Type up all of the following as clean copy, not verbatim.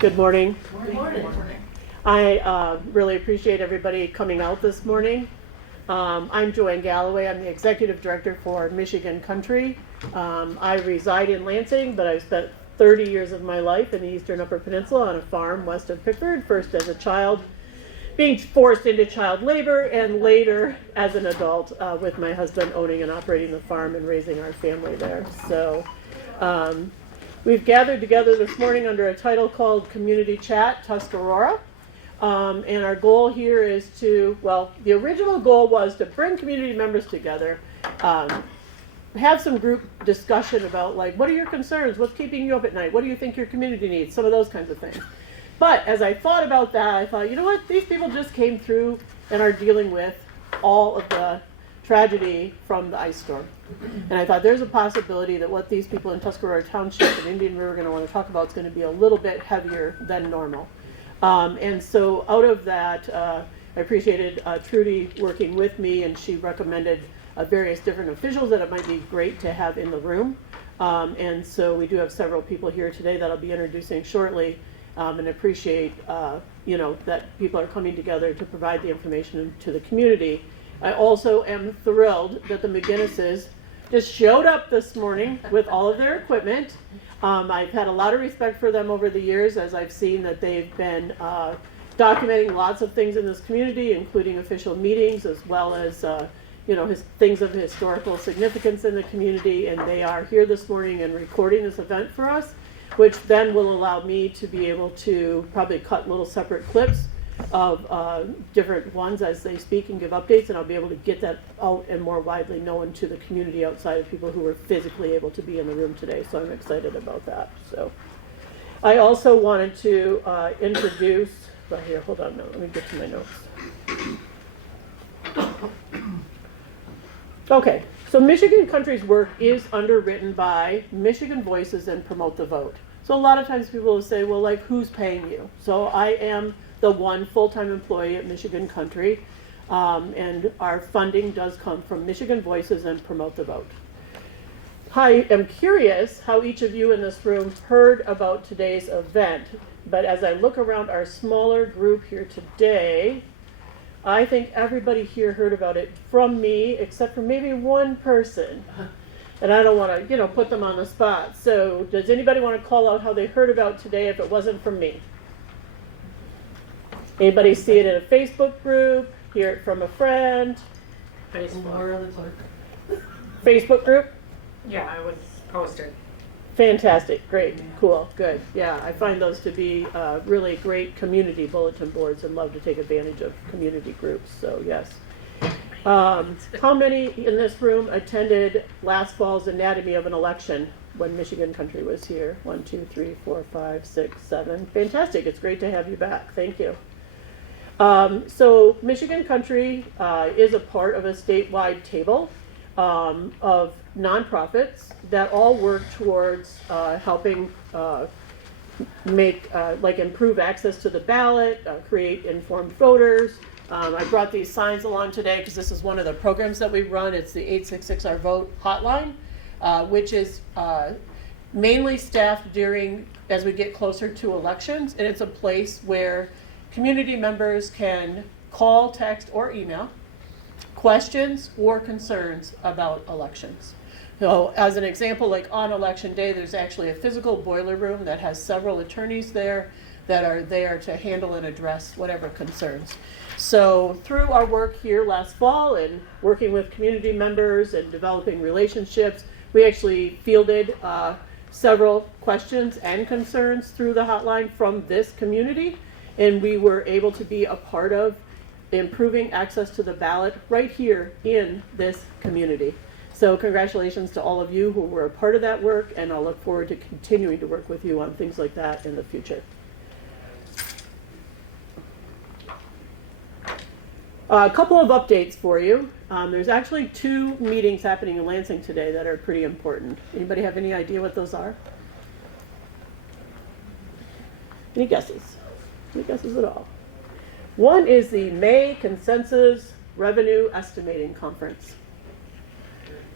Good morning. Good morning. I really appreciate everybody coming out this morning. I'm Joanne Galloway. I'm the Executive Director for Michigan Country. I reside in Lansing, but I've spent 30 years of my life in the Eastern Upper Peninsula on a farm west of Pickford, first as a child, being forced into child labor, and later as an adult with my husband owning and operating the farm and raising our family there. So we've gathered together this morning under a title called Community Chat Tuscarora. And our goal here is to, well, the original goal was to bring community members together, have some group discussion about, like, what are your concerns? What's keeping you up at night? What do you think your community needs? Some of those kinds of things. But as I thought about that, I thought, you know what? These people just came through and are dealing with all of the tragedy from the ice storm. And I thought there's a possibility that what these people in Tuscarora Township and Indian River are going to want to talk about is going to be a little bit heavier than normal. And so out of that, I appreciated Trudy working with me, and she recommended various different officials that it might be great to have in the room. And so we do have several people here today that I'll be introducing shortly, and appreciate that people are coming together to provide the information to the community. I also am thrilled that the McGinnises just showed up this morning with all of their equipment. I've had a lot of respect for them over the years, as I've seen that they've been documenting lots of things in this community, including official meetings, as well as things of historical significance in the community. And they are here this morning and recording this event for us, which then will allow me to be able to probably cut little separate clips of different ones as they speak and give updates, and I'll be able to get that out and more widely known to the community outside of people who were physically able to be in the room today. So I'm excited about that. So I also wanted to introduce, right here, hold on, no, let me get to my notes. Okay, so Michigan Country's work is underwritten by Michigan Voices and Promote the Vote. So a lot of times people will say, well, like, who's paying you? So I am the one full-time employee at Michigan Country, and our funding does come from Michigan Voices and Promote the Vote. I am curious how each of you in this room heard about today's event, but as I look around our smaller group here today, I think everybody here heard about it from me, except for maybe one person. And I don't want to, put them on the spot. So does anybody want to call out how they heard about today if it wasn't from me? Anybody see it in a Facebook group? Hear it from a friend? Facebook. Facebook group? Yeah, I was posted. Fantastic. Great. Cool. Good. Yeah, I find those to be really great community bulletin boards and love to take advantage of community groups. So, yes. How many in this room attended last fall's Anatomy of an Election when Michigan Country was here? 1, 2, 3, 4, 5, 6, 7. Fantastic. It's great to have you back. Thank you. So Michigan Country is a part of a statewide table of nonprofits that all work towards helping improve access to the ballot, create informed voters. I brought these signs along today because this is one of the programs that we run. It's the 866-OUR-VOTE hotline, which is mainly staffed as we get closer to elections, and it's a place where community members can call, text, or email questions or concerns about elections. So as an example, like on election day, there's actually a physical boiler room that has several attorneys there that are there to handle and address whatever concerns. So through our work here last fall and working with community members and developing relationships, we actually fielded several questions and concerns through the hotline from this community. And we were able to be a part of improving access to the ballot right here in this community. So congratulations to all of you who were a part of that work, and I'll look forward to continuing to work with you on things like that in the future. A couple of updates for you. There's actually 2 meetings happening in Lansing today that are pretty important. Anybody have any idea what those are? Any guesses? Any guesses at all? One is the May Consensus Revenue Estimating Conference.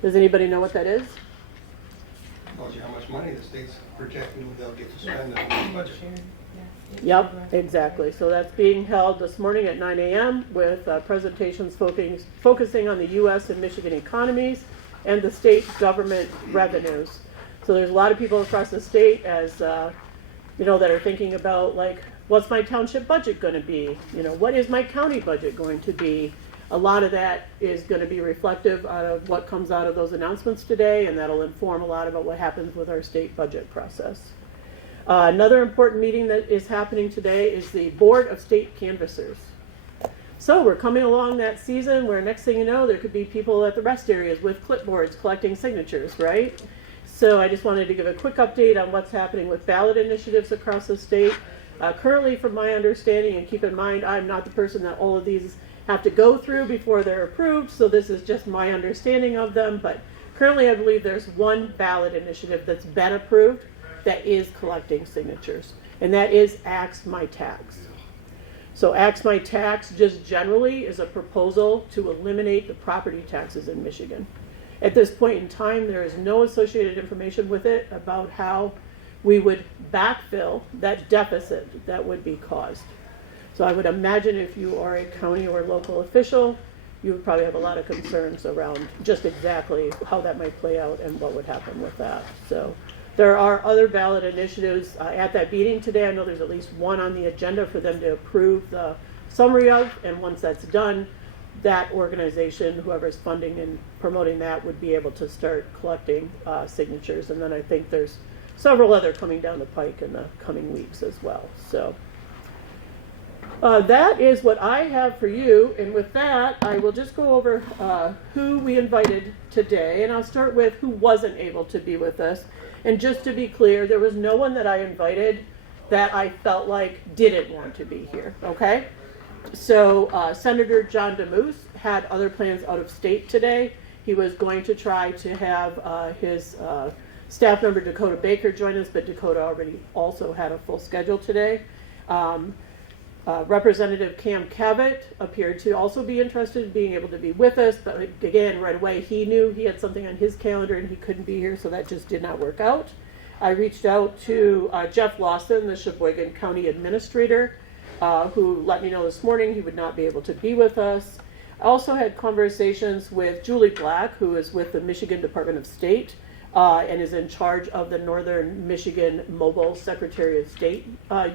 Does anybody know what that is? Tells you how much money the state's projecting they'll get to spend on the budget. Yep, exactly. So that's being held this morning at 9 a.m. with presentations focusing on the U.S. and Michigan economies and the state government revenues. So there's a lot of people across the state, as you know, that are thinking about, like, what's my township budget going to be? You know, what is my county budget going to be? A lot of that is going to be reflective out of what comes out of those announcements today, and that'll inform a lot about what happens with our state budget process. Another important meeting that is happening today is the Board of State Canvassers. So we're coming along that season where next thing you know, there could be people at the rest areas with clipboards collecting signatures, right? So I just wanted to give a quick update on what's happening with ballot initiatives across the state. Currently, from my understanding, and keep in mind, I'm not the person that all of these have to go through before they're approved, so this is just my understanding of them, but currently I believe there's one ballot initiative that's been approved that is collecting signatures, and that is Axe My Tax. So Axe My Tax just generally is a proposal to eliminate the property taxes in Michigan. At this point in time, there is no associated information with it about how we would backfill that deficit that would be caused. So I would imagine if you are a county or local official, you would probably have a lot of concerns around just exactly how that might play out and what would happen with that. So there are other ballot initiatives at that meeting today. I know there's at least one on the agenda for them to approve the summary of, and once that's done, that organization, whoever's funding and promoting that, would be able to start collecting signatures. And then I think there's several other coming down the pike in the coming weeks as well. So that is what I have for you, and with that, I will just go over who we invited today, and I'll start with who wasn't able to be with us. And just to be clear, there was no one that I invited that I felt like didn't want to be here, okay? So Senator John DeMoose had other plans out of state today. He was going to try to have his staff member Dakota Baker join us, but Dakota already also had a full schedule today. Representative Cam Cavett appeared to also be interested in being able to be with us, but again, right away, he knew he had something on his calendar and he couldn't be here, so that just did not work out. I reached out to Jeff Lawson, the Sheboygan County Administrator, who let me know this morning he would not be able to be with us. I also had conversations with Julie Black, who is with the Michigan Department of State and is in charge of the Northern Michigan Mobile Secretary of State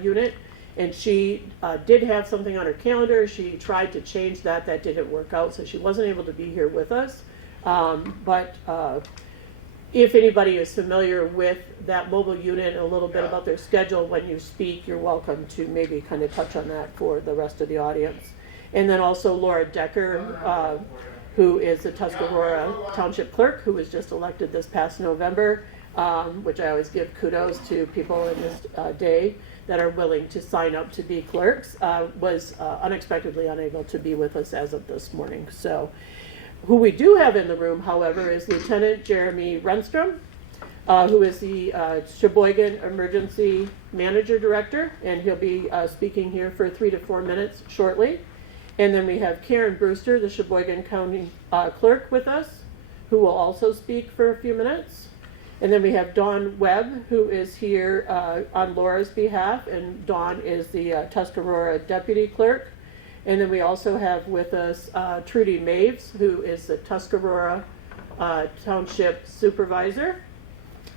unit. And she did have something on her calendar. She tried to change that. That didn't work out, so she wasn't able to be here with us. But if anybody is familiar with that mobile unit and a little bit about their schedule when you speak, you're welcome to maybe kind of touch on that for the rest of the audience. And then also Laura Decker, who is the Tuscarora Township Clerk, who was just elected this past November, which I always give kudos to people in this day that are willing to sign up to be clerks, was unexpectedly unable to be with us as of this morning. So who we do have in the room, however, is Lieutenant Jeremy Renstrom, who is the Sheboygan Emergency Manager Director, and he'll be speaking here for 3 to 4 minutes shortly. And then we have Karen Brewster, the Sheboygan County Clerk, with us, who will also speak for a few minutes. And then we have Dawn Webb, who is here on Laura's behalf, and Dawn is the Tuscarora Deputy Clerk. And then we also have with us Trudy Maves, who is the Tuscarora Township Supervisor.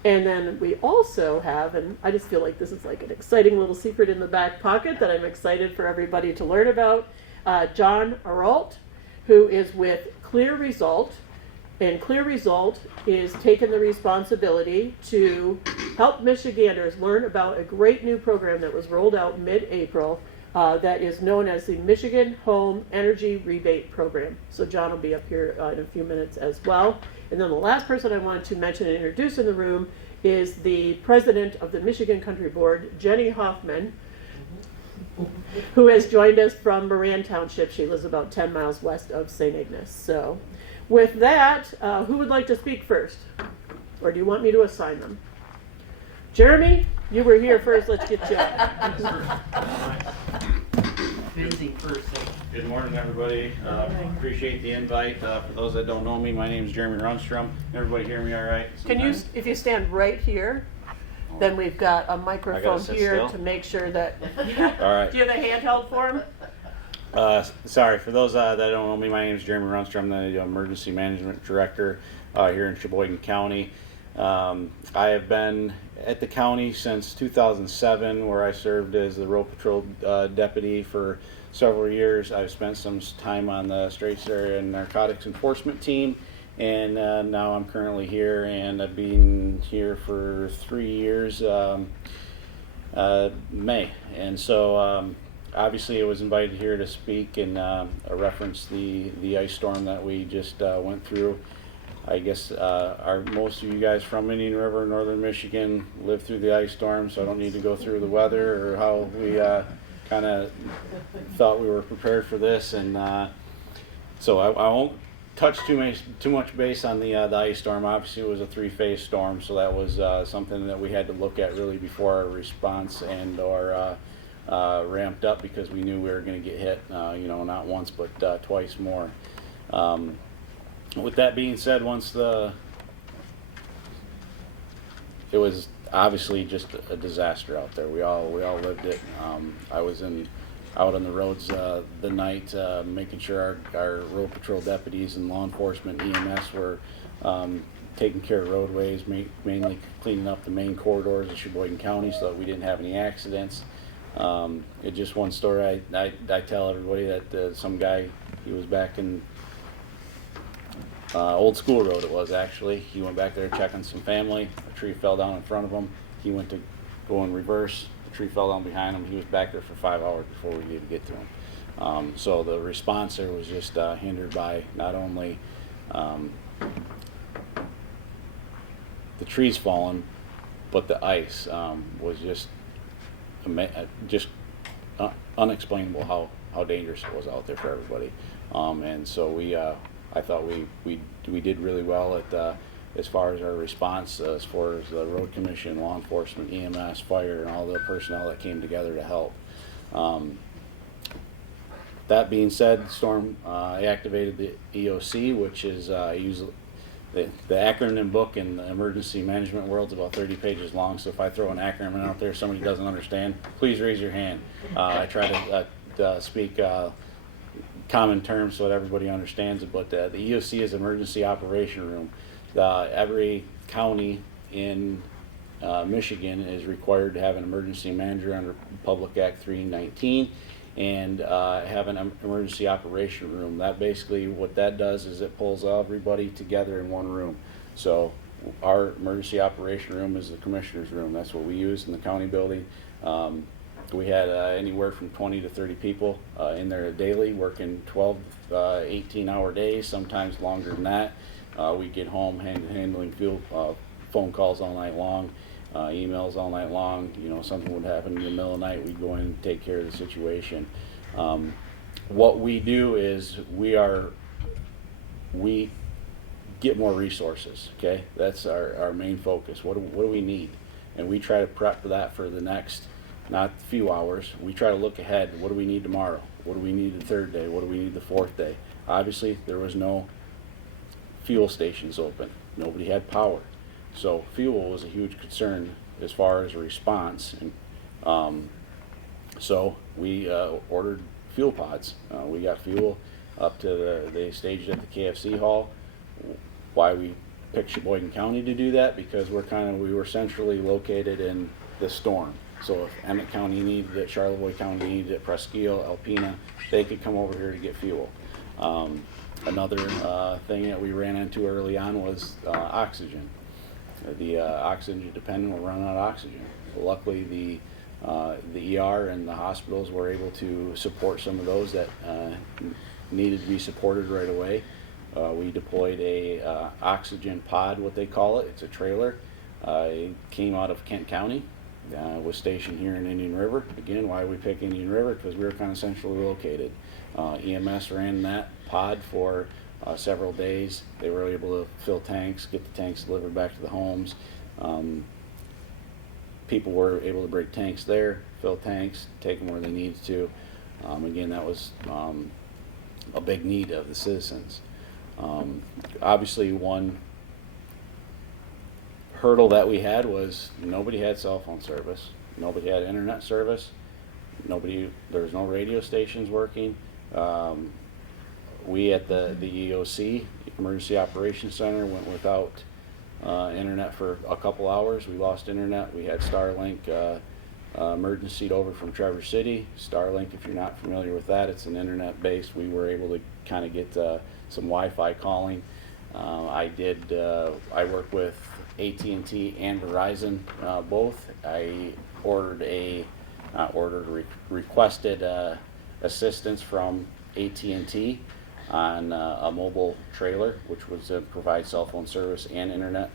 And then we also have, and I just feel like this is like an exciting little secret in the back pocket that I'm excited for everybody to learn about, John Aralt, who is with Clear Result. And Clear Result is taking the responsibility to help Michiganders learn about a great new program that was rolled out mid-April that is known as the Michigan Home Energy Rebate Program. So John will be up here in a few minutes as well. And then the last person I wanted to mention and introduce in the room is the president of the Michigan Country Board, Jenny Hoffman, who has joined us from Moran Township. She lives about 10 miles west of St. Ignace. So with that, who would like to speak first? Or do you want me to assign them? Jeremy, you were here first. Let's get you up. Busy person. Good morning, everybody. Appreciate the invite. For those that don't know me, my name is Jeremy Runstrom. Everybody hear me all right? Can you, if you stand right here, Then we've got a microphone sit here still? to make sure that. All right. Do you have a handheld for him? Sorry, for those that don't know me, my name is Jeremy Runster. I'm the Emergency Management Director here in Sheboygan County. I have been at the county since 2007, where I served as the road patrol deputy for several years. I've spent some time on the Straits Area Narcotics Enforcement Team, and now I'm currently here, and I've been here for 3 years, May. And so obviously I was invited here to speak and reference the ice storm that we just went through. I guess are most of you guys from Indian River, northern Michigan, lived through the ice storm, so I don't need to go through the weather or how we kind of thought we were prepared for this. And so I won't touch too much base on the ice storm. Obviously, it was a 3-phase storm, so that was something that we had to look at really before our response and or ramped up, because we knew we were going to get hit, not once but twice more. With that being said, it was obviously just a disaster out there. We all lived it. I was out on the roads the night, making sure our road patrol deputies and law enforcement EMS were taking care of roadways, mainly cleaning up the main corridors of Sheboygan County so that we didn't have any accidents. It's just one story I tell everybody that some guy, he was back in Old School Road, it was actually. He went back there checking some family. A tree fell down in front of him. He went to go in reverse. The tree fell down behind him. He was back there for 5 hours before we could get to him. So the response there was just hindered by not only the trees falling, but the ice was just unexplainable how dangerous it was out there for everybody. And so I thought we did really well at as far as our response, as far as the road commission, law enforcement, EMS, fire, and all the personnel that came together to help. That being said, the storm activated the EOC, which is usually the acronym book in the emergency management world is about 30 pages long. So if I throw an acronym out there somebody doesn't understand, please raise your hand. I try to speak common terms so that everybody understands it, but the EOC is Emergency Operation Room. Every county in Michigan is required to have an emergency manager under Public Act 319 and have an emergency operation room. That basically, what that does is it pulls everybody together in one room. So our emergency operation room is the commissioner's room. That's what we use in the county building. We had anywhere from 20 to 30 people in there daily, working 12, 18-hour days, sometimes longer than that. We'd get home handling phone calls all night long, emails all night long. Something would happen in the middle of the night, we'd go in and take care of the situation. What we do is we get more resources, okay? That's our main focus. What do we need? And we try to prep for that for the next, not a few hours. We try to look ahead. What do we need tomorrow? What do we need the third day? What do we need the fourth day? Obviously, there was no fuel stations open. Nobody had power. So fuel was a huge concern as far as a response. And so we ordered fuel pods. We got fuel up to they staged at the KFC hall. Why we picked Sheboygan County to do that? Because we were centrally located in the storm. So if Emmett County needed it, Charlevoix County needed it, Presque Isle, Alpena, they could come over here to get fuel. Another thing that we ran into early on was oxygen. The oxygen dependent were running out of oxygen. Luckily, the ER and the hospitals were able to support some of those that needed to be supported right away. We deployed a oxygen pod, what they call it. It's a trailer. It came out of Kent County. Was stationed here in Indian River. Again, why we pick Indian River? Because we were kind of centrally located. EMS ran that pod for several days. They were able to fill tanks, get the tanks delivered back to the homes. People were able to break tanks there, fill tanks, take them where they needed to. Again, that was a big need of the citizens. Obviously, one hurdle that we had was nobody had cell phone service, nobody had internet service, there was no radio stations working. We at the EOC, Emergency Operations Center, went without internet for a couple hours. We lost internet. We had Starlink emergency over from Traverse City. Starlink, if you're not familiar with that, it's an internet based. We were able to kind of get some Wi-Fi calling. I work with AT&T and Verizon both. I requested assistance from AT&T on a mobile trailer, which was to provide cell phone service and internet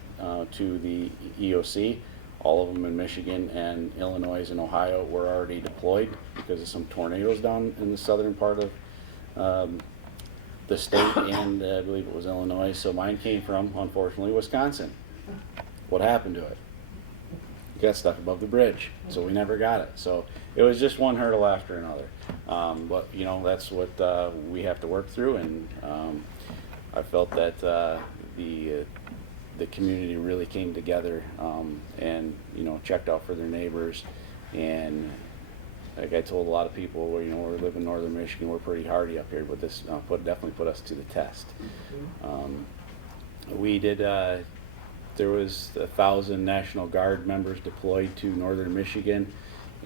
to the EOC. All of them in Michigan and Illinois and Ohio were already deployed because of some tornadoes down in the southern part of the state, and I believe it was Illinois. So mine came from, unfortunately, Wisconsin. What happened to it? It got stuck above the bridge, so we never got it. So it was just one hurdle after another. But you know, that's what we have to work through, and I felt that the community really came together and you know, checked out for their neighbors. And like I told a lot of people, we live in northern Michigan, we're pretty hardy up here, but this definitely put us to the test. We did. There was 1,000 National Guard members deployed to northern Michigan,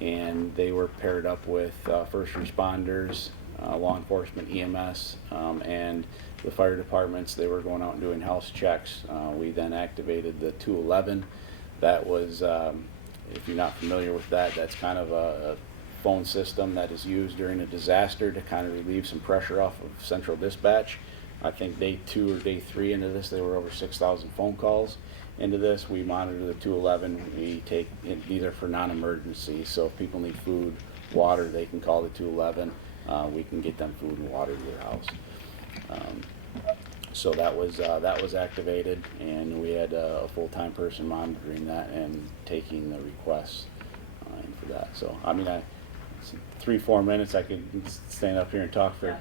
and they were paired up with first responders, law enforcement, EMS, and the fire departments. They were going out and doing house checks. We then activated the 211. That was, if you're not familiar with that, that's kind of a phone system that is used during a disaster to kind of relieve some pressure off of central dispatch. I think day 2 or day 3 into this, there were over 6,000 phone calls into this. We monitor the 211. We take these are for non-emergency, so if people need food, water, they can call the 211. We can get them food and water to their house. So that was activated, and we had a full-time person monitoring that and taking the requests in for that. So I mean, 3-4 minutes I could stand up here and talk for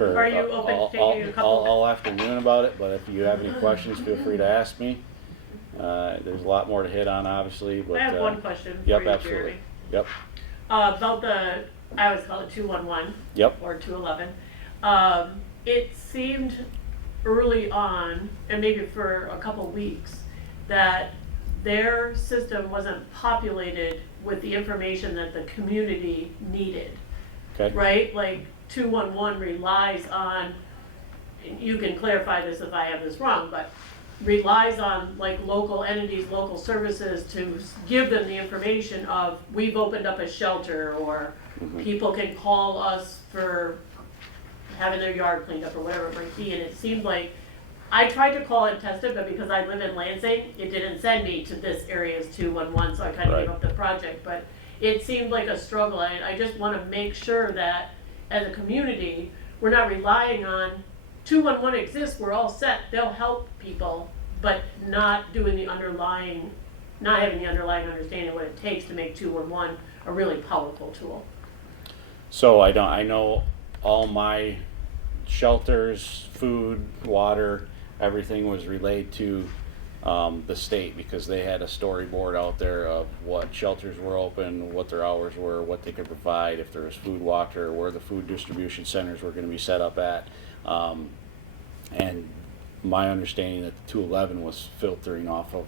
Are you open to taking a couple? all afternoon about it, but if you have any questions, feel free to ask me. There's a lot more to hit on, obviously, but I have one question for yep, you, absolutely. Jeremy. Yep. About I always call it 211. Yep. Or 211. It seemed early on, and maybe for a couple weeks, that their system wasn't populated with the information that the community needed. Okay. Right? Like 211 relies on, you can clarify this if I have this wrong, but relies on like local entities, local services to give them the information of, we've opened up a shelter, or people can call us for having their yard cleaned up or whatever it might be. And it seemed like I tried to call and test it, but because I live in Lansing, it didn't send me to this area's 211, so I kind of Right. gave up the project. But it seemed like a struggle. I just want to make sure that as a community, we're not relying on 211 exists, we're all set, they'll help people, but not doing the underlying, not having the underlying understanding of what it takes to make 211 a really powerful tool. So I know all my shelters, food, water, everything was relayed to the state, because they had a storyboard out there of what shelters were open, what their hours were, what they could provide, if there was food water, where the food distribution centers were going to be set up at. And my understanding that the 211 was filtering off of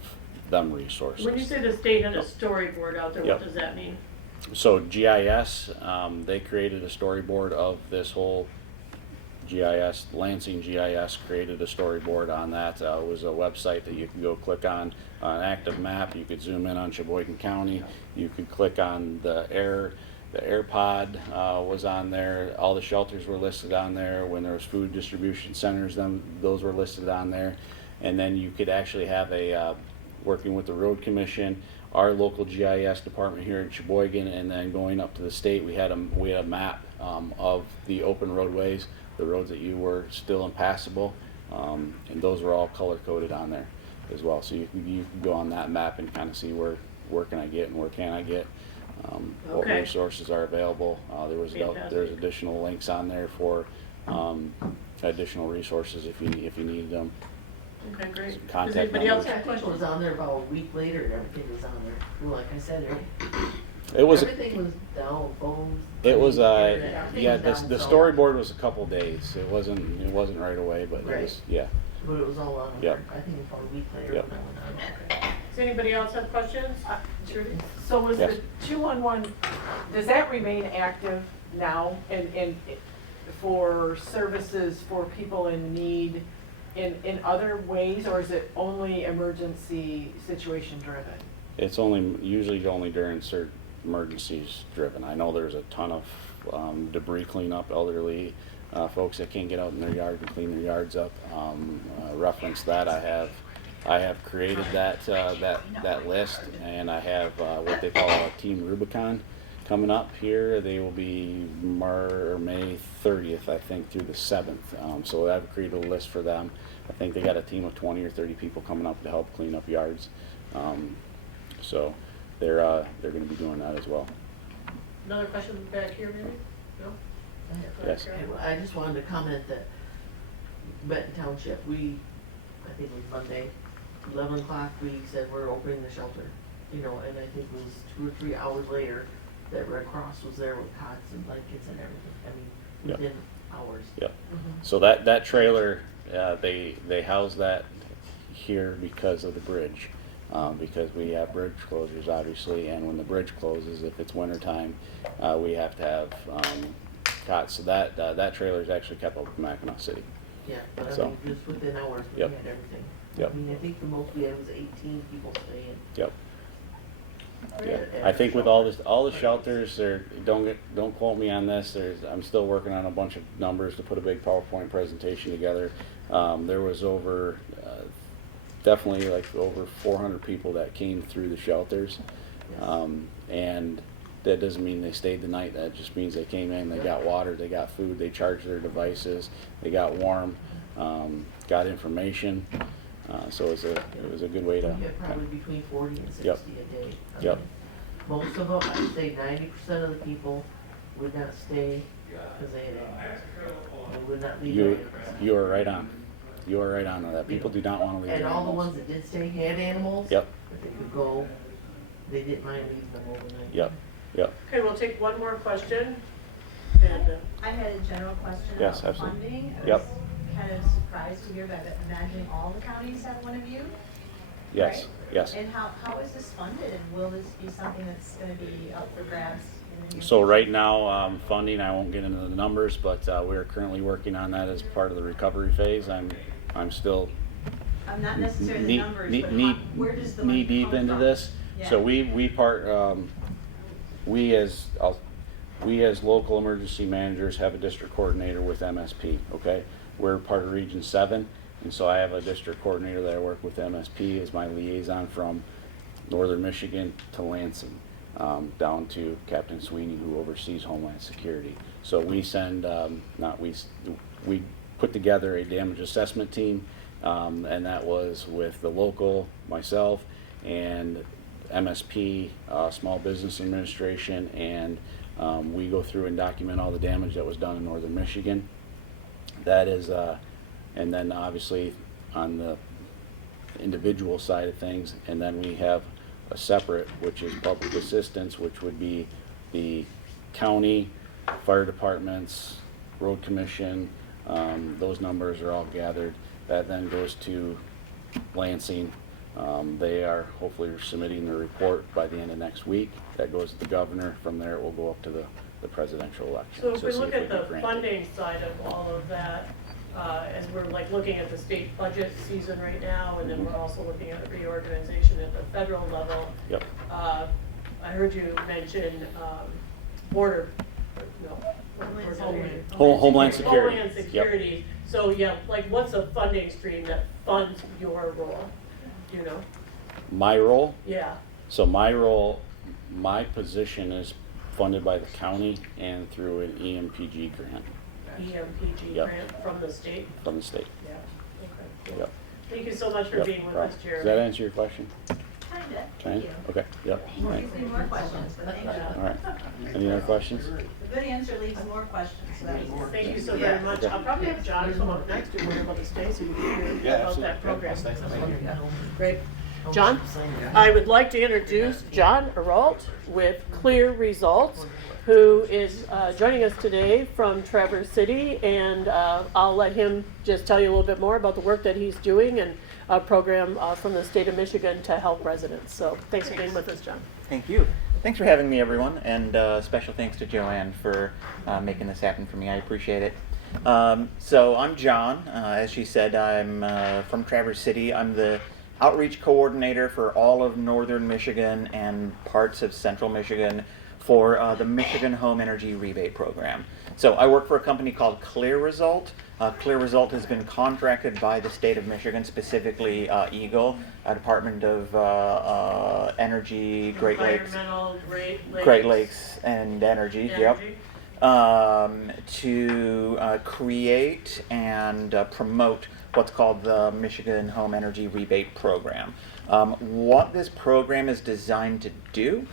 them resources. When you say the state had a storyboard out there, Yep. what does that mean? So GIS, they created a storyboard of this whole GIS. Lansing GIS created a storyboard on that. It was a website that you could go click on an active map. You could zoom in on Sheboygan County. You could click on the AirPod was on there. All the shelters were listed on there. When there was food distribution centers, those were listed on there. And then you could actually have working with the road commission, our local GIS department here in Sheboygan, and then going up to the state, we had a map of the open roadways, the roads that you were still impassable, and those were all color coded on there as well. So you can go on that map and kind of see where can I get and where can I get. What Okay. resources are available. There's Fantastic. additional links on there for additional resources if you needed them. Okay, great. Does Contact anybody else numbers. have I think it was questions? on there about a week later and everything was on there. Well, like I said, It was, everything was down, phones. it was, internet, everything yeah, was down, the so- storyboard was a couple days. It wasn't right away, but it Right. was, yeah. But it was all on Yep. there. I think about a week later Yep. when that went on. Okay. Does anybody else have questions? Trudy? So was Yes. the 211, does that remain active now and for services for people in need in other ways, or is it only emergency situation driven? It's usually only during certain emergencies driven. I know there's a ton of debris cleanup, elderly folks that can't get out in their yard and clean their yards up. Reference that I have created that list, and I have what they call a Team Rubicon coming up here. They will be May 30th, I think, through the 7th. So I've created a list for them. I think they got a team of 20 or 30 people coming up to help clean up yards. So they're going to be doing that as well. Another question back here, maybe? No? Yes. I just wanted to comment that Benton Township, I think it was Monday, 11 o'clock, we said we're opening the shelter. And I think it was 2 or 3 hours later that Red Cross was there with cots and blankets and everything. I mean, Yep. within hours. Yep. So that trailer, they house that here because of the bridge. Because we have bridge closures, obviously, and when the bridge closes, if it's wintertime, we have to have cots. So that trailer is actually kept open in Mackinac City. Yeah, but I So- mean, just within hours, we Yep. had everything. Yep. I mean, I think the most we had was 18 people staying. Yep. Yeah. at I the think with shelter. all the shelters, don't quote me on this. I'm still working on a bunch of numbers to put a big PowerPoint presentation together. There was definitely like over 400 people that came through the shelters. Yes. And that doesn't mean they stayed the night. That just means they came in, they got water, they got food, they charged their devices, they got warm, got information. So it was a good way to. We had probably between 40 and 60 Yep. a day. I Yep. mean, most of them, I'd say 90% of the people would not stay because they had animals. They would not leave their animals. You are right on. You are right on that. People do not want to leave And their all the animals. ones that did stay had animals. Yep. If they could go, they didn't mind leaving them overnight. Yep. Yep. Okay, we'll take one more question. And I had a general question Yes, about absolutely. funding. I Yep. was kind of surprised to hear that, imagining all the counties have one of you. Yes. Right? Yes. And how is this funded, and will this be something that's gonna be up for grabs in the near So future? right now, funding, I won't get into the numbers, but we are currently working on that as part of the recovery phase. I'm still I'm not necessarily the knee, numbers, knee, but knee, where does the knee money deep come into from? this. Yeah. So we as local emergency managers have a district coordinator with MSP. Okay, we're part of Region 7, and so I have a district coordinator that I work with MSP as my liaison from Northern Michigan to Lansing, down to Captain Sweeney, who oversees Homeland Security. So we send, we put together a damage assessment team, and that was with the local, myself, and MSP, Small Business Administration, and we go through and document all the damage that was done in Northern Michigan. That is, and then obviously on the individual side of things, and then we have a separate, which is public assistance, which would be the county, fire departments, road commission. Those numbers are all gathered. That then goes to Lansing. They are hopefully submitting their report by the end of next week. That goes to the governor. From there, it will go up to the presidential election. so if we see look at get the granted. funding side of all of that, as we're like looking at the state budget season right now, and then we're also looking at reorganization at the federal level. Yep. I heard you mention, border, no. Homeland Security. Homeland Yep. Security. So, yeah, like what's a funding stream that funds your role, you know? My role. Yeah, So my position is funded by the county and through an EMPG grant EMPG Yep. grant from the state, from the state. yeah, okay. cool. Yep. Thank you so much for Yep. being with Right. us, Does Jeremy. that answer your question? Kind signed it. Fine? Thank you. Okay, yep. It leaves me more questions, but thank you. All right. Any other questions? The good answer leaves more questions, so that was. Thank you so very much. I'll probably have John come up next to hear about the state so you can hear about that program. Great. John, I would like to introduce John Aralt with Clear Results, who is joining us today from Traverse City, and I'll let him just tell you a little bit more about the work that he's doing and a program from the state of Michigan to help residents. So thanks for being with us, John. Thank you. Thanks for having me, everyone, and special thanks to Joanne for making this happen for me. I appreciate it. So I'm John. As she said, I'm from Traverse City. I'm the outreach coordinator for all of northern Michigan and parts of central Michigan for the Michigan Home Energy Rebate Program. So I work for a company called Clear Result. Clear Result has been contracted by the state of Michigan, specifically EGLE, Department of Energy, Great Lakes, Environmental, Great Lakes and Energy. Yep. Energy. To create and promote what's called the Michigan Home Energy Rebate Program. What this program is designed to do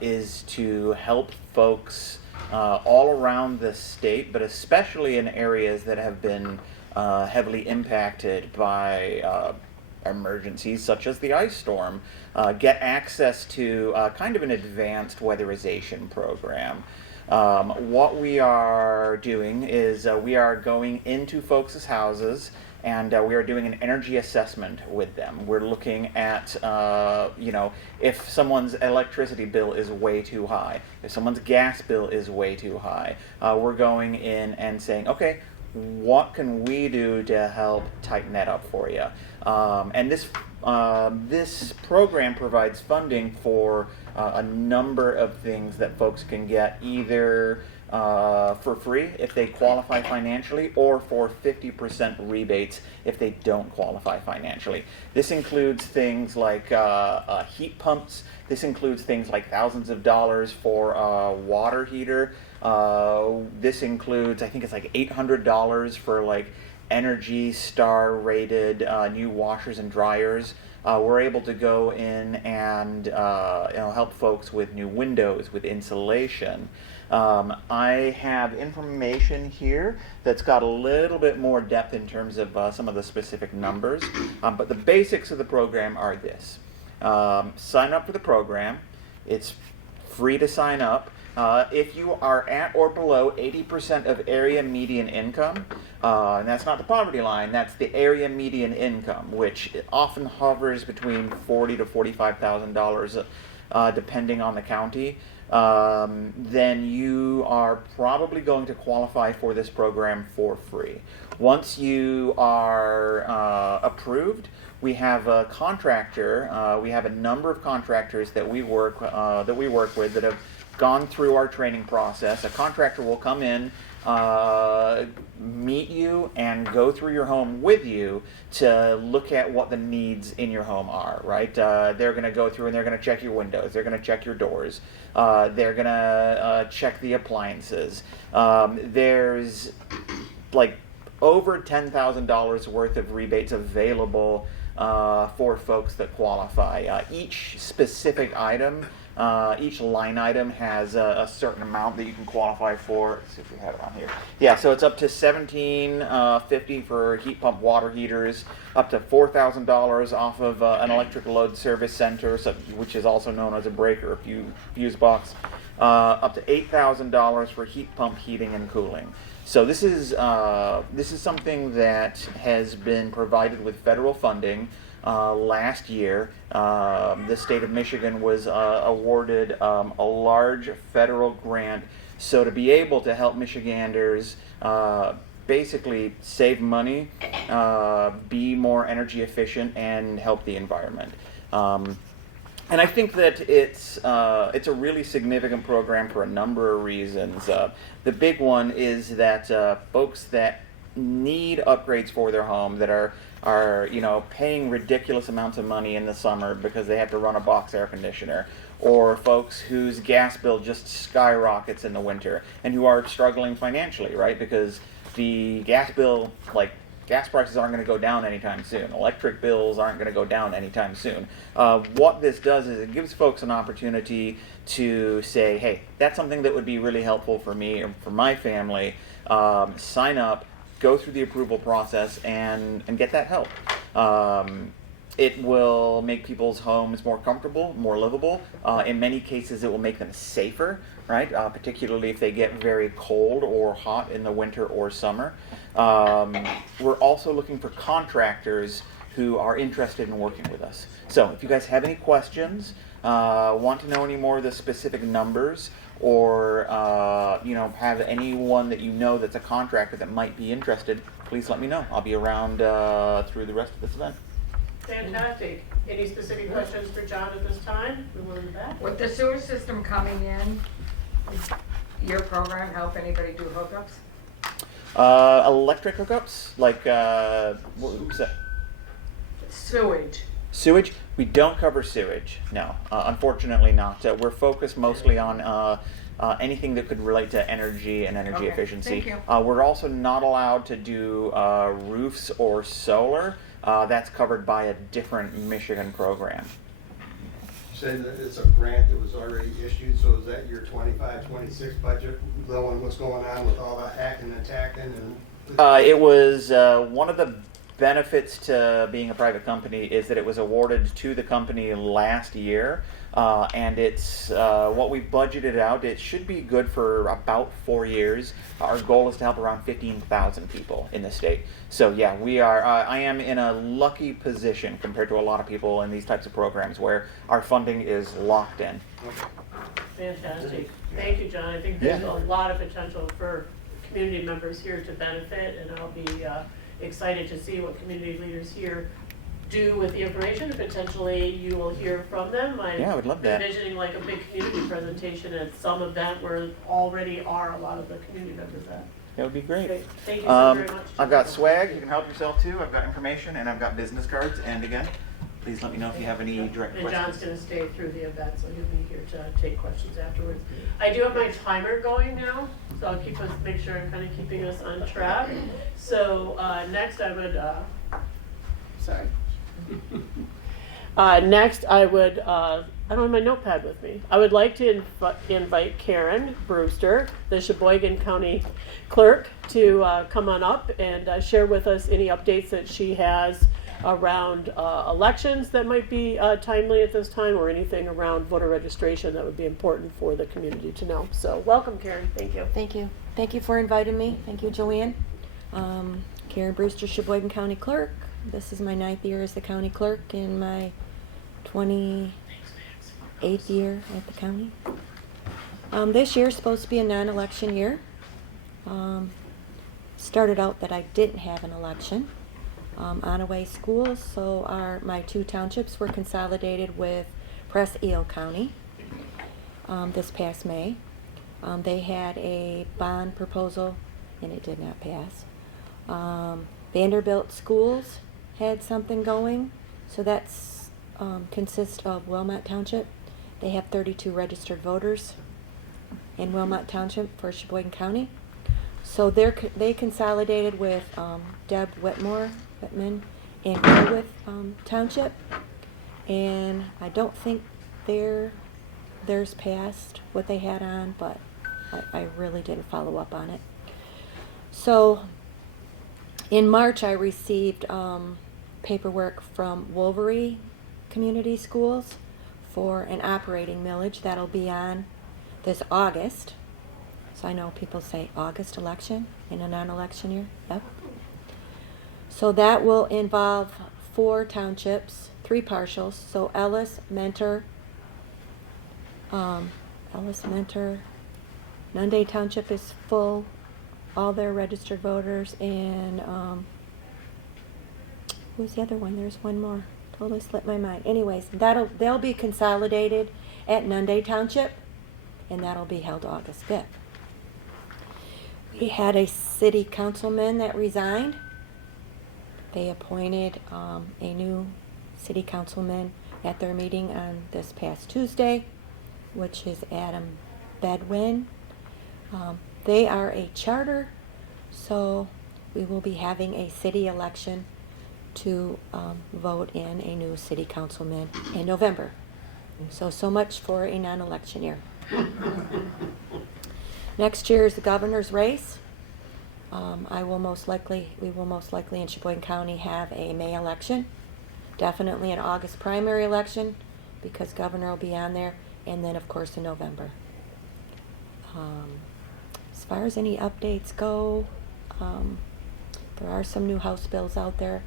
is to help folks all around the state, but especially in areas that have been heavily impacted by emergencies such as the ice storm, get access to kind of an advanced weatherization program. What we are doing is we are going into folks' houses and we are doing an energy assessment with them. We're looking at, if someone's electricity bill is way too high, if someone's gas bill is way too high, we're going in and saying, okay, what can we do to help tighten that up for you? And this program provides funding for a number of things that folks can get either for free if they qualify financially, or for 50% rebates if they don't qualify financially. This includes things like heat pumps. This includes things like thousands of dollars for a water heater. This includes, I think it's like $800 for like Energy Star rated new washers and dryers. We're able to go in and help folks with new windows, with insulation. I have information here that's got a little bit more depth in terms of some of the specific numbers, but the basics of the program are this. Sign up for the program. It's free to sign up. If you are at or below 80% of area median income, and that's not the poverty line, that's the area median income, which often hovers between $40,000 to $45,000, depending on the county, then you are probably going to qualify for this program for free. Once you are approved, we have a contractor. We have a number of contractors that we work with that have gone through our training process. A contractor will come in, meet you, and go through your home with you to look at what the needs in your home are, right? They're going to go through and they're going to check your windows. They're going to check your doors. They're going to check the appliances. There's like over $10,000 worth of rebates available for folks that qualify. Each specific item, each line item has a certain amount that you can qualify for. Let's see if we have it on here. Yeah, so it's up to $1,750 for heat pump water heaters, up to $4,000 off of an electric load service center, which is also known as a breaker, fuse box, up to $8,000 for heat pump heating and cooling. So this is something that has been provided with federal funding. Last year, the state of Michigan was awarded a large federal grant, so to be able to help Michiganders basically save money, be more energy efficient, and help the environment. And I think that it's a really significant program for a number of reasons. The big one is that folks that need upgrades for their home, that are paying ridiculous amounts of money in the summer because they have to run a box air conditioner, or folks whose gas bill just skyrockets in the winter and who are struggling financially, right? Because the gas bill gas prices aren't going to go down anytime soon. Electric bills aren't going to go down anytime soon. What this does is it gives folks an opportunity to say, hey, that's something that would be really helpful for me or for my family. Sign up, go through the approval process, and get that help. It will make people's homes more comfortable, more livable. In many cases, it will make them safer, right? Particularly if they get very cold or hot in the winter or summer. We're also looking for contractors who are interested in working with us. So if you guys have any questions, want to know any more of the specific numbers, or have anyone that you know that's a contractor that might be interested, please let me know. I'll be around through the rest of this event. Fantastic. Any specific questions for John at this time? The one in the back? With the sewer system coming in, does your program help anybody do hookups? Electric hookups, like what was that? Sewage. Sewage? We don't cover sewage. No, unfortunately not. We're focused mostly on anything that could relate to energy and energy Okay, efficiency. thank We're also not allowed to do roofs or solar. That's covered by a different Michigan program. You say that it's a grant that was already issued, so is that your 25-26 budget, knowing what's going on with all the hacking and tacking and? It was one of the benefits to being a private company is that it was awarded to the company last year, and it's what we budgeted out. It should be good for about 4 years. Our goal is to help around 15,000 people in the state. So yeah, we are. I am in a lucky position compared to a lot of people in these types of programs where our funding is locked in. Fantastic. Thank you, John. I think there's Yeah. a lot of potential for community members here to benefit, and I'll be excited to see what community leaders here do with the information. Potentially you will hear from them. Yeah, I would love that. Envisioning like a big community presentation at some event where already are a lot of the community members at. That would be great. Great. Thank you so very much. I've got swag. You can help yourself too. I've got information, and I've got business cards. And again, please let me know if you have any direct And John's questions. going to stay through the event, so he'll be here to take questions afterwards. I do have my timer going now, so I'll make sure I'm kind of keeping us on track. So next I would, sorry. Next I would, I don't have my notepad with me. I would like to invite Karen Brewster, the Sheboygan County Clerk, to come on up and share with us any updates that she has around elections that might be timely at this time, or anything around voter registration that would be important for the community to know. So welcome, Karen. Thank you. Thank you. Thank you for inviting me. Thank you, Joanne. Karen Brewster, Sheboygan County Clerk. This is my 9th year as the county clerk and my 28th year at the county. This year is supposed to be a non-election year. Started out that I didn't have an election. On-away schools, so my 2 townships were consolidated with Presque-Isle County this past May. They had a bond proposal and it did not pass. Vanderbilt schools had something going, so that's consists of Wilmot Township. They have 32 registered voters in Wilmot Township for Sheboygan County. So they consolidated with Deb Whitman in Galloway Township, and I don't think theirs passed what they had on, but I really didn't follow up on it. So in March I received paperwork from Wolverine Community Schools for an operating millage that'll be on this August. So I know people say August election in a non-election year. Yep. So that will involve 4 townships, 3 partials. So Ellis, Mentor, Nunde Township is full, all their registered voters, and who's the other one? There's one more. Totally slipped my mind. Anyways, they'll be consolidated at Nunde Township, and that'll be held August 5th. We had a city councilman that resigned. They appointed a new city councilman at their meeting on this past Tuesday, which is Adam Bedwin. They are a charter, so we will be having a city election to vote in a new city councilman in November. So much for a non-election year. Next year is the governor's race. We will most likely in Sheboygan County have a May election, definitely an August primary election because governor will be on there, and then of course in November. As far as any updates go, there are some new House bills out there.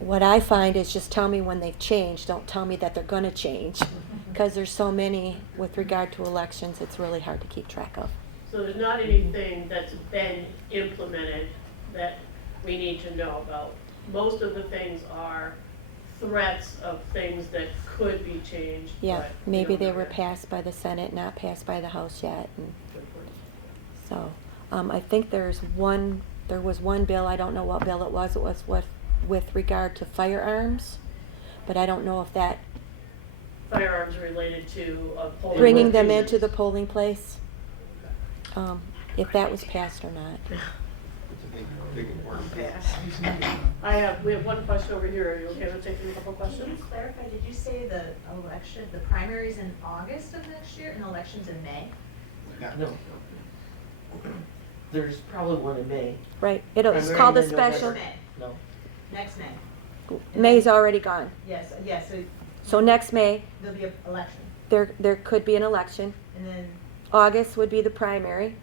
What I find is just tell me when they've changed. Don't tell me that they're going to change, because there's so many with regard to elections. It's really hard to keep track of. So there's not anything that's been implemented that we need to know about. Most of the things are threats of things that could be changed. Yeah, but maybe don't they know were yet. passed by the Senate, not passed by the House yet. And so I think there was one bill, I don't know what bill it was with regard to firearms, but I don't know if that, Firearms related to a polling bringing them location. into the polling place, if that was passed or not. It's a big important. We have one question over here. Are you okay with taking a couple Can you questions? clarify, did you say the election, the primaries in August of next year and elections in May? No. There's probably one in May. Right, it's Primary called a in November. special, May, No. next May. May's already gone. Yes, so So next May, there'll be an election, there could be an election. and then. August would be the primary,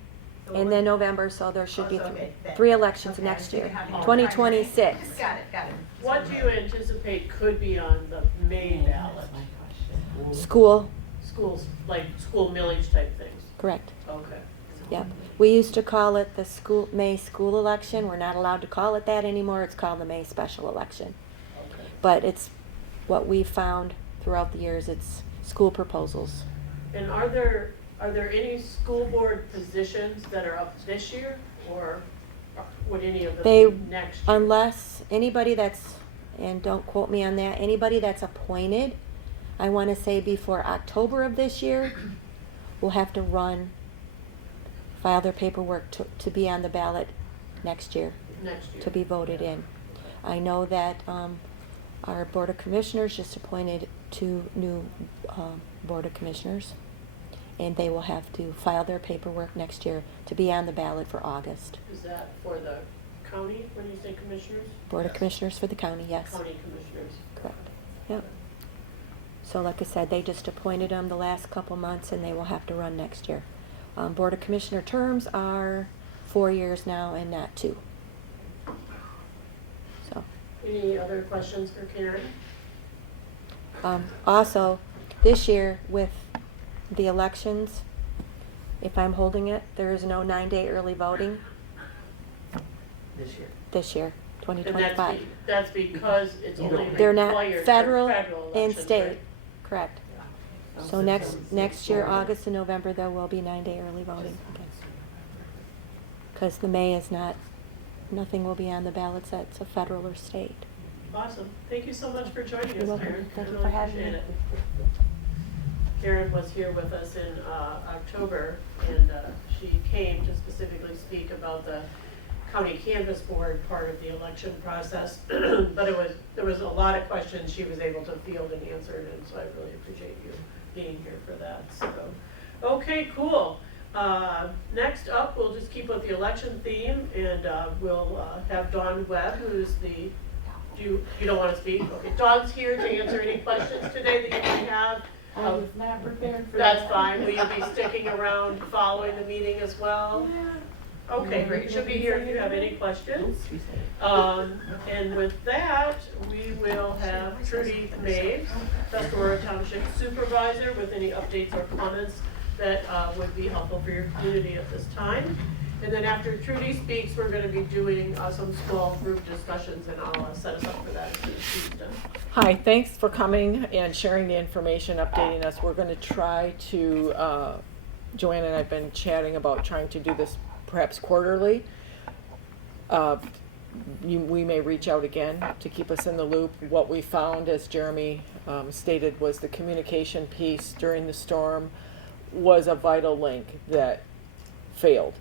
so and what- then November, so there should be Oh, so okay, then. three elections Okay, next so you year, have more 2026. primary. Got it. What do you anticipate could be on the May ballot? School, Schools, like school millage type things? correct, Okay. yep. We used to call it the May school election. We're not allowed to call it that anymore. It's called the May special election. Okay. But it's what we've found throughout the years, it's school proposals. And are there any school board positions that are up this year, or would any of them They, be next year? unless anybody that's, and don't quote me on that, anybody that's appointed, I want to say before October of this year, will have to file their paperwork to be on the ballot next year, Next year. to be voted in. I know that our Board of Commissioners just appointed 2 new Board of Commissioners, and they will have to file their paperwork next year to be on the ballot for August. Is that for the county, when you say commissioners? Board of Commissioners for the county, yes. County commissioners. Correct. Yep. So like I said, they just appointed them the last couple months, and they will have to run next year. Board of Commissioner terms are 4 years now and not 2. So, Any other questions for Karen? also, this year with the elections, if I'm holding it, there is no 9-day early voting This year. this year, And 2025. that's because it's only They're not required for federal federal and elections, state, right? correct. So next year, August and November, there will be 9-day early voting. Because the May is not, nothing will be on the ballots that's a federal or state. Awesome. Thank you so much for joining You're us, welcome. Karen. Thank you Really for having appreciate me. it. Karen was here with us in October, and she came to specifically speak about the county canvas board part of the election process. But there was a lot of questions she was able to field and answer, and so I really appreciate you being here for that. So, okay, cool. Next up, we'll just keep with the election theme, and we'll have Dawn Webb, who's the, you don't want to speak? Okay, Dawn's here to answer any questions today that you may have. I was not prepared for that. That's fine. Will you be sticking around following the meeting as well? Okay, great. She'll be here if you have any questions. And with that, we will have Trudy Maves, Tuscarora Township Supervisor, with any updates or comments that would be helpful for your community at this time. And then after Trudy speaks, we're going to be doing some small group discussions, and I'll set us up for that as soon as she's done. Hi, thanks for coming and sharing the information, updating us. We're going to try to, Joanne and I have been chatting about trying to do this perhaps quarterly. We may reach out again to keep us in the loop. What we found, as Jeremy stated, was the communication piece during the storm was a vital link that failed.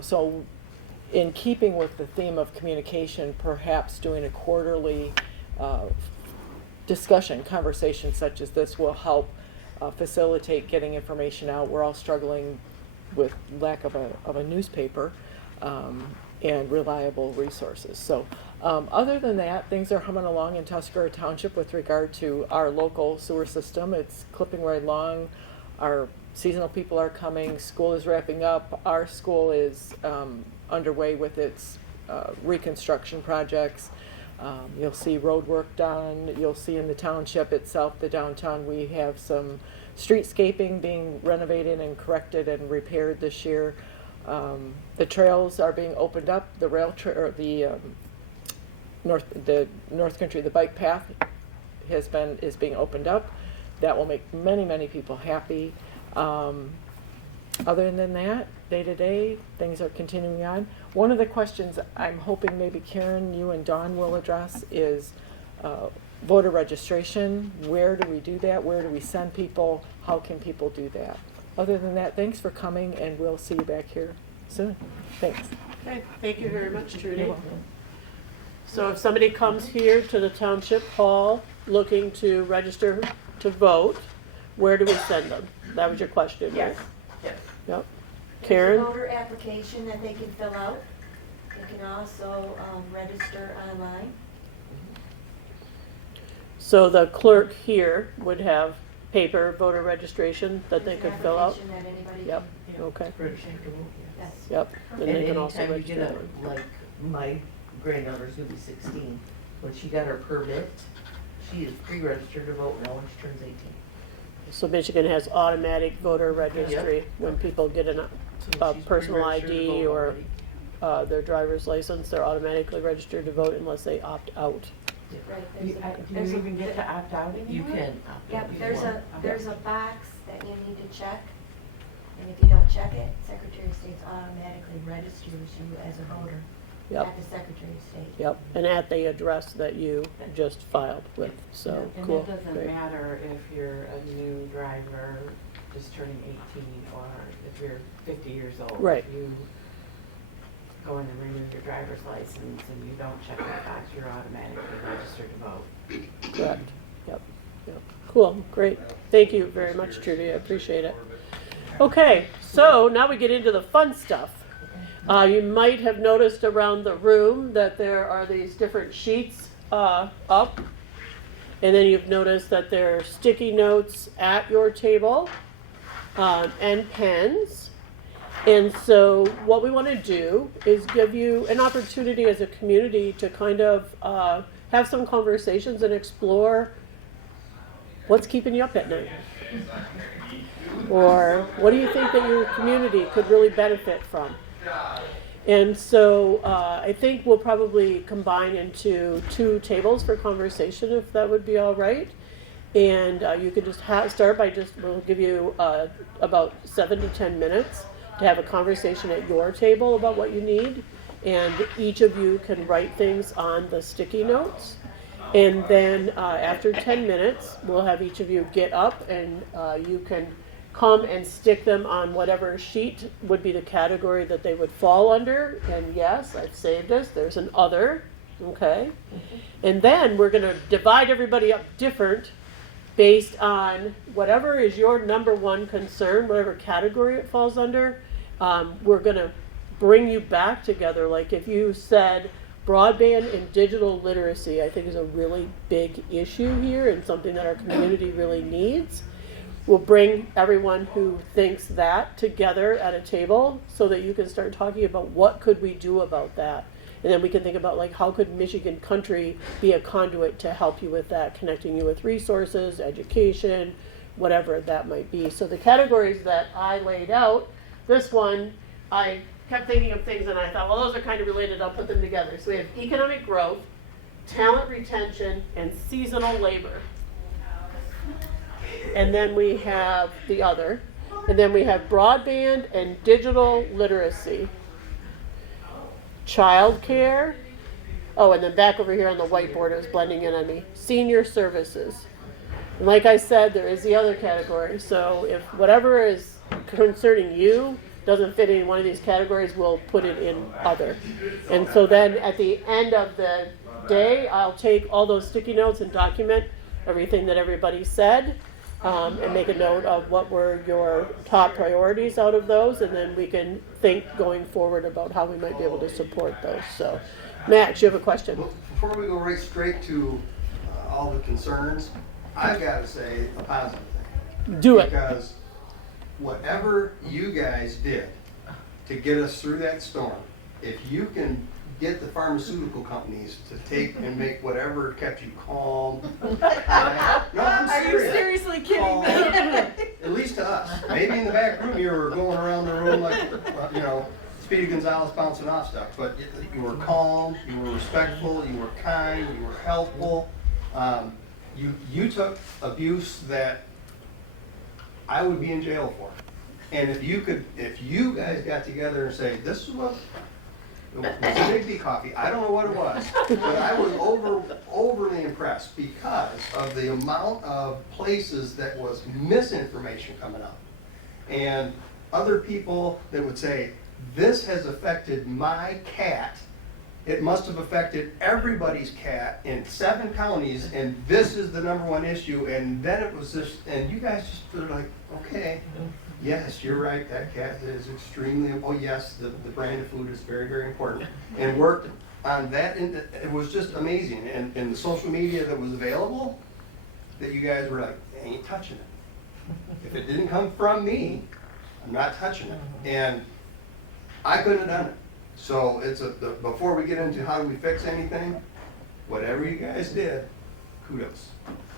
So in keeping with the theme of communication, perhaps doing a quarterly discussion, conversation such as this will help facilitate getting information out. We're all struggling with lack of a newspaper and reliable resources. So other than that, things are humming along in Tuscarora Township with regard to our local sewer system. It's clipping right along. Our seasonal people are coming. School is wrapping up. Our school is underway with its reconstruction projects. You'll see road work done. You'll see in the township itself, the downtown, we have some streetscaping being renovated and corrected and repaired this year. The trails are being opened up. The rail or the North Country, the bike path is being opened up. That will make many people happy. Other than that, day to day, things are continuing on. One of the questions I'm hoping maybe Karen, you and Dawn will address is voter registration. Where do we do that? Where do we send people? How can people do that? Other than that, thanks for coming, and we'll see you back here soon. Thanks. Okay, thank you very much, Trudy. You're welcome. So if somebody comes here to the township hall looking to register to vote, where do we send them? That was your question, right? Yes. Yes. Yep. There's Karen? a voter application that they can fill out. They can also register online. So the clerk here would have paper voter registration that they There's could an fill out? application that anybody Yep, can- okay, Register to vote, yes. Yes. yep. And And they can also anytime you get register. a, like, my granddaughter's gonna be 16, when she got her permit, she is pre-registered to vote now when she turns 18. So Michigan has automatic voter registry when people get So she's personal pre-registered to ID vote or already. their driver's license, they're automatically registered to vote unless they opt out. Right, Do there's you a, even get to opt out anymore? You can opt yep, out if you there's want. there's a box that you need to check. And if you don't check it, Secretary of State's automatically registers you as a voter Yep, at the Secretary of State. yep, and at the address that you just filed with, so, cool, And it doesn't great. matter if you're a new driver just turning 18 or if you're 50 years old. Right. If you go in and renew your driver's license and you don't check that box, you're automatically registered to vote. Correct, yep, yep, cool, great, thank you very much, Trudy, I appreciate it. Okay, so now we get into the fun stuff. You might have noticed around the room that there are these different sheets up. And then you've noticed that there are sticky notes at your table and pens. And so what we want to do is give you an opportunity as a community to kind of have some conversations and explore what's keeping you up at night. Or what do you think that your community could really benefit from? And so I think we'll probably combine into 2 tables for conversation, if that would be all right. And you could just start by we'll give you about 7 to 10 minutes to have a conversation at your table about what you need. And each of you can write things on the sticky notes. And then after 10 minutes, we'll have each of you get up and you can come and stick them on whatever sheet would be the category that they would fall under. And yes, I've saved this. There's an other, okay? And then we're going to divide everybody up different based on whatever is your number one concern, whatever category it falls under. We're going to bring you back together. Like if you said broadband and digital literacy, I think is a really big issue here and something that our community really needs. We'll bring everyone who thinks that together at a table so that you can start talking about what could we do about that. And then we can think about like how could Michigan Country be a conduit to help you with that, connecting you with resources, education, whatever that might be. So the categories that I laid out, this one, I kept thinking of things and I thought, well, those are kind of related, I'll put them together. So we have economic growth, talent retention, and seasonal labor. And then we have the other. And then we have broadband and digital literacy. Childcare. Oh, and then back over here on the whiteboard, it was blending in on me. Senior services. And like I said, there is the other category. So if whatever is concerning you doesn't fit in one of these categories, we'll put it in other. And so then at the end of the day, I'll take all those sticky notes and document everything that everybody said, and make a note of what were your top priorities out of those, and then we can think going forward about how we might be able to support those. So, Max, you have a question? Well, before we go right straight to all the concerns, I've got to say a positive thing. Do it. Because whatever you guys did to get us through that storm, if you can get the pharmaceutical companies to take and make whatever kept you calm. No, I'm Are you serious. seriously kidding Calm. me? At least to us. Maybe in the back room you were going around the room like, you know, Speedy Gonzalez bouncing off stuff. But you were calm, you were respectful, you were kind, you were helpful. You took abuse that I would be in jail for. And if you guys got together and say, this is what, it was a Big D coffee, I don't know what it was, but I was overly impressed because of the amount of places that was misinformation coming up. And other people that would say, this has affected my cat, it must have affected everybody's cat in 7 counties, and this is the #1 issue, and then it was this, and you guys just were like, okay, yes, you're right, that cat is extremely, oh yes, the brand of food is very, very important, and worked on that, and it was just amazing, and the social media that was available, that you guys were like, I ain't touching it. If it didn't come from me, I'm not touching it, and I couldn't have done it. So before we get into how do we fix anything, whatever you guys did, kudos.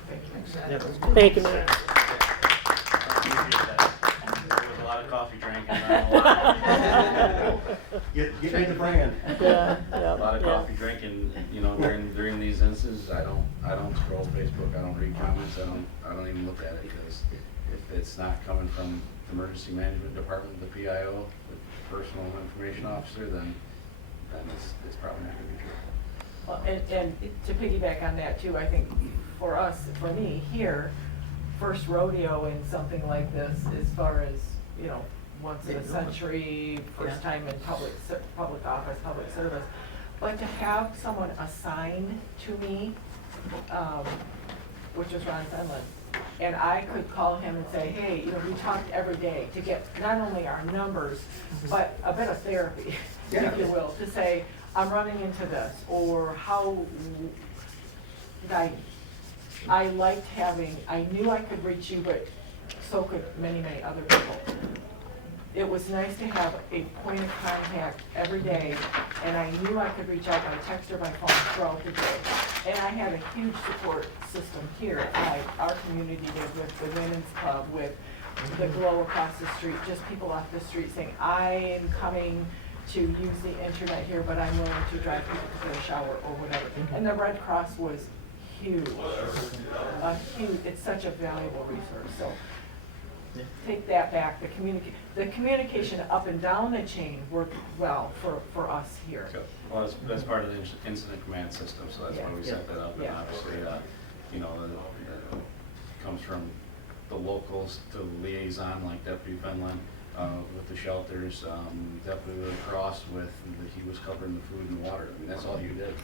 Thank you, Max. There was a lot of coffee drinking. Get me the brand. Yeah, A lot of yeah. coffee drinking, you know, during these instances, I don't scroll Facebook, I don't read comments, I don't even look at it, because if it's not coming from the emergency management department, the PIO, the personal information officer, then it's probably not gonna be true. Well, and to piggyback on that too, I think for me here, first rodeo in something like this, as far as, you know, once in a century, first time in public office, public service, but to have someone assigned to me, which was Ron Fenlon, and I could call him and say, hey, you know, we talked every day to get not only our numbers, but a bit of therapy, if you will, to say, I'm running into this, or how I liked having, I knew I could reach you, but so could many, many other people. It was nice to have a point of contact every day, and I knew I could reach out by text or by phone throughout the day. And I had a huge support system here. Our community did, with the Women's Club, with the Glow across the street, just people off the street saying, I am coming to use the internet here, but I'm willing to drive people to get a shower or whatever. And the Red Cross was huge. It's such a valuable resource. So take that back. The communication up and down the chain worked well for us here. Well, that's part of the incident command system, so that's why we set that up, and Yeah. obviously, you know, it comes from the locals to liaison, like Deputy Fenlon, with the shelters, Deputy Cross he was covering the food and water. I mean, that's all you did,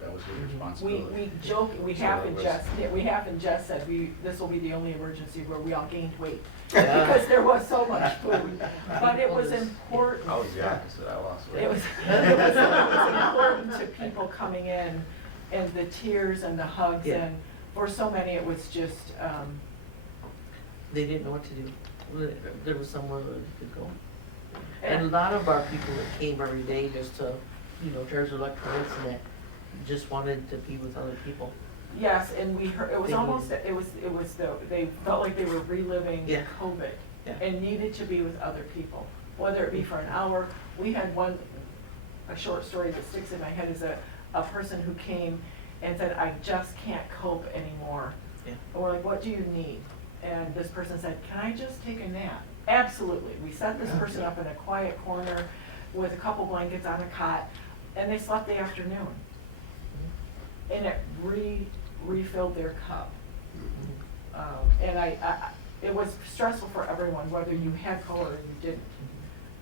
that was his responsibility. We joke, we So half it and was- just said this will be the only emergency where we all gained weight because there was so much food. But it was important. I was the opposite, I lost weight. It was important to people coming in, and the tears and the hugs, and for so many it was just, They didn't know what to do. There was somewhere where they could go. And a lot of our people that came every day just to, you know, charge electronics and that, just wanted to be with other people. yes, and we heard, it was almost, they felt like they were reliving Yeah. COVID Yeah. and needed to be with other people, whether it be for an hour. We had a short story that sticks in my head is a person who came and said, I just can't cope anymore. Yeah. And we're like, what do you need? And this person said, can I just take a nap? Absolutely. We set this person up in a quiet corner with a couple blankets on a cot, and they slept the afternoon. And it refilled their cup. And it was stressful for everyone, whether you had COVID or you didn't.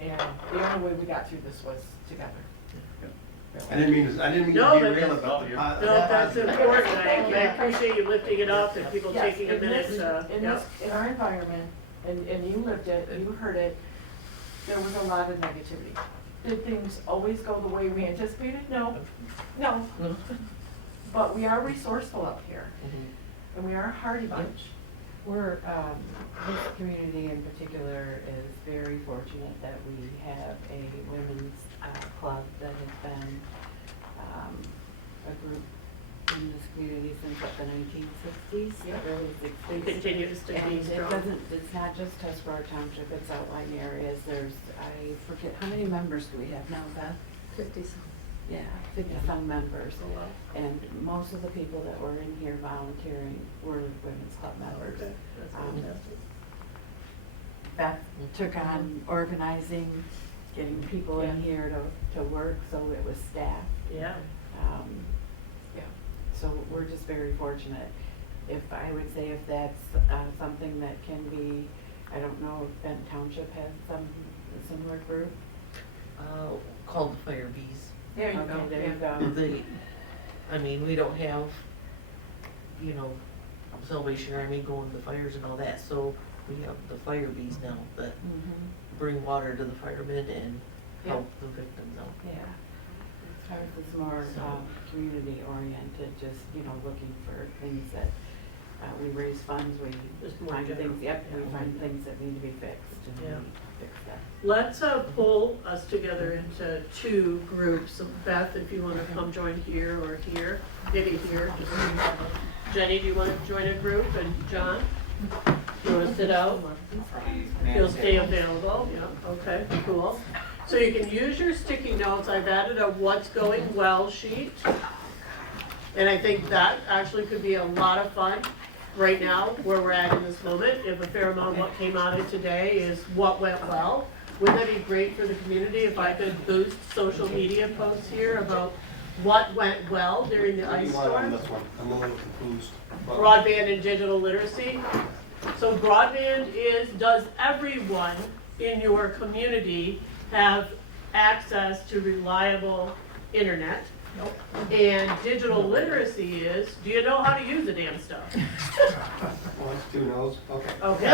And the only way we got through this was together. I didn't mean No, to but derail it, that's- but No, that's important, I appreciate you lifting it up and people Yes, taking a in minute this- to, In yeah. this, in our environment, and you lived it, you heard it, there was a lot of negativity. Did things always go the way we anticipated? No, no. But we are resourceful up here, and we are a hardy bunch. We're, this community in particular is very fortunate that we have a women's club that has been a group in this community since like the 1960s, Yeah. early 60s. It continues to be And it strong. doesn't, it's not just Tuscarora Township, it's outlying areas. There's, I forget, how many members do we have now, Beth? 50-some. Yeah, 50-some members. Oh, wow. And most of the people that were in here volunteering were women's club members. Okay, that's fantastic. Beth took on organizing, getting people in here to work, so it was staff. Yeah, Yeah, so we're just very fortunate. If, I would say if that's something that can be, I don't know if Benton Township has a similar group. Called the Fire Bees. There you Okay, go. there you Yeah. go. I mean, we don't have, you know, Salvation Army going to the fires and all that, so we have the Fire Bees now that bring water to the firemen and help the victims out. Yeah. Ours is more community oriented, just, you know, looking for things that, we raise funds, we Just more find general. things, we find things that need to be fixed and Yeah. we fix that. let's pull us together into two groups. Beth, if you wanna come join here or here, maybe here. Jenny, do you wanna join a group, and John? You wanna sit out? He'll stay available, yeah, okay, cool. So you can use your sticky notes, I've added a what's going well sheet. And I think that actually could be a lot of fun right now, where we're at in this moment. If a fair amount of what came out of today is what went well, wouldn't that be great for the community if I could boost social media posts here about what went well during the what do ice you want on storm? this one? I'm a little confused. Broadband and digital literacy. So broadband is, does everyone in your community have access to reliable internet? Nope. And digital literacy is, do you know how to use the damn stuff? One, two no's, okay. Okay.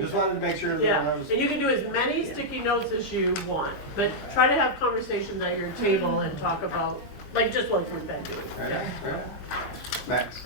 Just wanted to make sure that I Yeah, was. and you can do as many sticky notes as you want, but try to have conversations at your table and talk about, like just what we've been doing. Right, Yeah. right. Max.